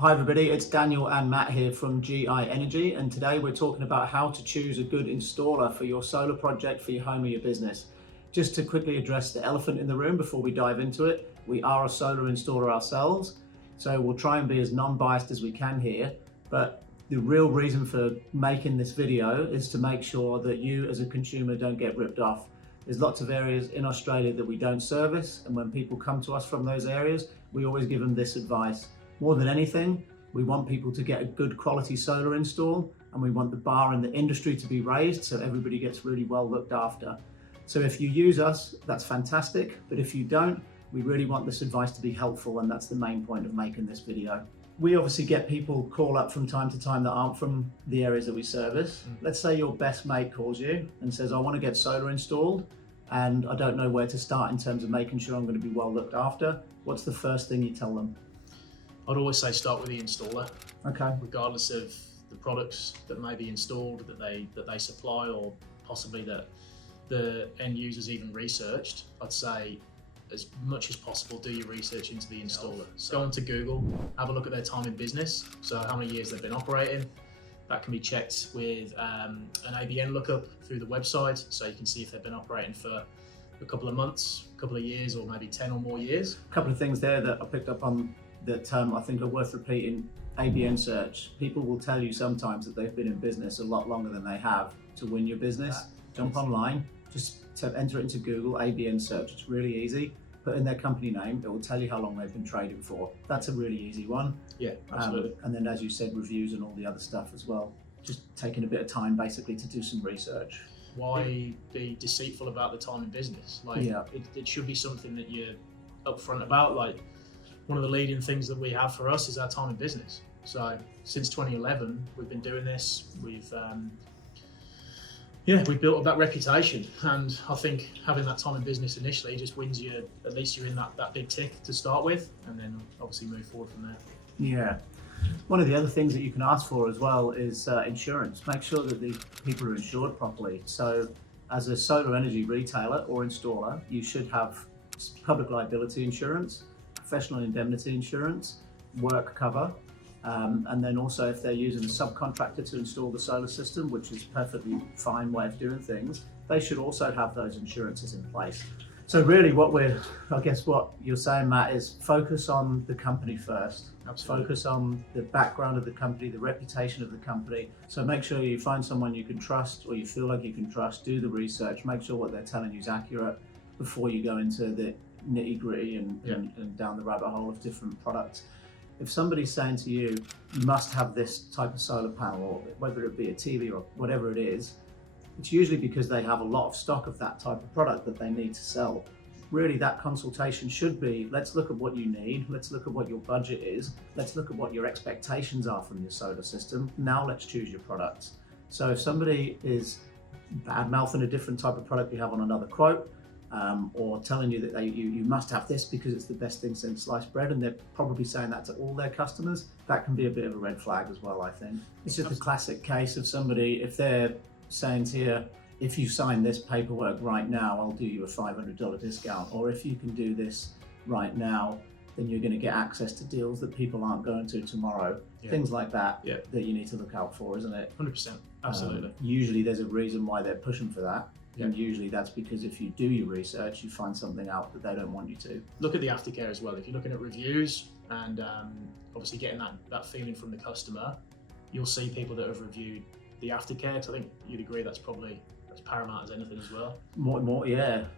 Hi everybody, it's Daniel and Matt here from GI Energy, and today we're talking about how to choose a good installer for your solar project, for your home or your business. Just to quickly address the elephant in the room before we dive into it, we are a solar installer ourselves, so we'll try and be as non-biased as we can here, but the real reason for making this video is to make sure that you as a consumer don't get ripped off. There's lots of areas in Australia that we don't service, and when people come to us from those areas, we always give them this advice. More than anything, we want people to get a good quality solar install, and we want the bar in the industry to be raised so everybody gets really well looked after. So if you use us, that's fantastic, but if you don't, we really want this advice to be helpful, and that's the main point of making this video. We obviously get people call up from time to time that aren't from the areas that we service. Let's say your best mate calls you and says, I want to get solar installed and I don't know where to start in terms of making sure I'm going to be well looked after. What's the first thing you tell them? I'd always say start with the installer. Okay. Regardless of the products that may be installed, that they supply, or possibly that the end users even researched, I'd say as much as possible do your research into the installer. So go onto Google, have a look at their time in business, so how many years they've been operating. That can be checked with an ABN lookup through the website, so you can see if they've been operating for a couple of months, a couple of years, or maybe 10 or more years. A couple of things there that I picked up on that I think are worth repeating. ABN search. People will tell you sometimes that they've been in business a lot longer than they have to win your business. Jump online, just enter it into Google, ABN search. It's really easy. Put in their company name, it will tell you how long they've been trading for. That's a really easy one. Yeah, absolutely. And then, as you said, reviews and all the other stuff as well. Just taking a bit of time basically to do some research. Why be deceitful about the time in business? It should be something that you're upfront about. Like, one of the leading things that we have for us is our time in business. So since 2011, we've been doing this. We've built up that reputation, and I think having that time in business initially just wins you. At least you're in that big tick to start with, and then obviously move forward from there. Yeah. One of the other things that you can ask for as well is insurance. Make sure that the people are insured properly. So as a solar energy retailer or installer, you should have public liability insurance, professional indemnity insurance, work cover, and then also if they're using a subcontractor to install the solar system, which is a perfectly fine way of doing things, they should also have those insurances in place. So really what you're saying, Matt, is focus on the company first. Absolutely. Focus on the background of the company, the reputation of the company. So make sure you find someone you can trust, or you feel like you can trust, do the research, make sure what they're telling you is accurate before you go into the nitty gritty and down the rabbit hole of different products. If somebody's saying to you, you must have this type of solar panel, or whether it be a TV or whatever it is, it's usually because they have a lot of stock of that type of product that they need to sell. Really, that consultation should be, let's look at what you need, let's look at what your budget is, let's look at what your expectations are from your solar system. Now let's choose your products. So if somebody is bad-mouthing a different type of product you have on another quote, or telling you that you must have this because it's the best thing since sliced bread, and they're probably saying that to all their customers, that can be a bit of a red flag as well, I think. It's just a classic case of somebody, if they're saying to you, if you sign this paperwork right now, I'll do you a $500 discount, or if you can do this right now, then you're going to get access to deals that people aren't going to tomorrow. Yeah. Things like that that you need to look out for, isn't it? 100%, absolutely. Usually there's a reason why they're pushing for that. And usually that's because if you do your research, you find something out that they don't want you to. Look at the aftercare as well. If you're looking at reviews and obviously getting that feeling from the customer, you'll see people that have reviewed the aftercare, because I think you'd agree that's probably as paramount as anything as well. More and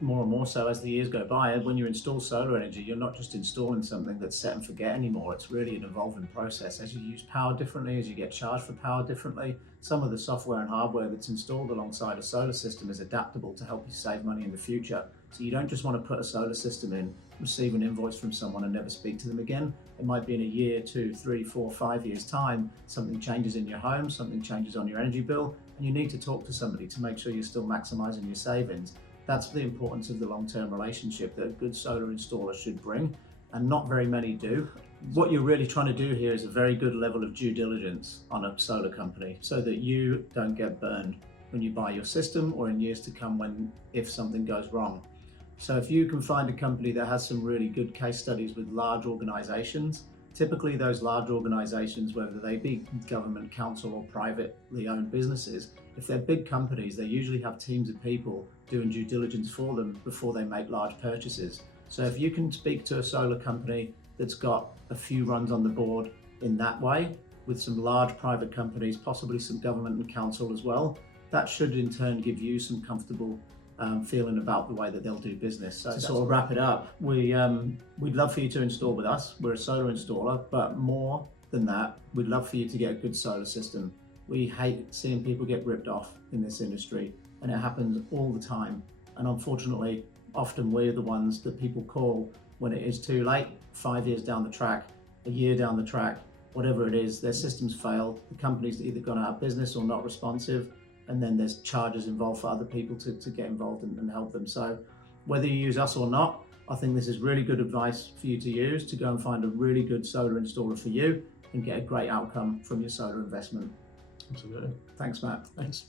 more so as the years go by. When you install solar energy, you're not just installing something that's set and forget anymore. It's really an evolving process. As you use power differently, as you get charged for power differently, some of the software and hardware that's installed alongside a solar system is adaptable to help you save money in the future. So you don't just want to put a solar system in, receive an invoice from someone and never speak to them again. It might be in a year, 2, 3, 4, 5 years time, something changes in your home, something changes on your energy bill, and you need to talk to somebody to make sure you're still maximizing your savings. That's the importance of the long-term relationship that a good solar installer should bring, and not very many do. What you're really trying to do here is a very good level of due diligence on a solar company so that you don't get burned when you buy your system, or in years to come if something goes wrong. So if you can find a company that has some really good case studies with large organizations typically those large organizations, whether they be government, council, or privately owned businesses, if they're big companies, they usually have teams of people doing due diligence for them before they make large purchases. So if you can speak to a solar company that's got a few runs on the board in that way, with some large private companies, possibly some government and council as well, that should in turn give you some comfortable feeling about the way that they'll do business. So to sort of wrap it up, we'd love for you to install with us. We're a solar installer, but more than that, we'd love for you to get a good solar system. We hate seeing people get ripped off in this industry, and it happens all the time. And unfortunately, often we're the ones that people call when it is too late, 5 years down the track, a year down the track, whatever it is, their system's failed, the company's either gone out of business or not responsive, and then there's charges involved for other people to get involved and help them. So whether you use us or not, I think this is really good advice for you to use to go and find a really good solar installer for you and get a great outcome from your solar investment. Absolutely. Thanks, Matt. Thanks.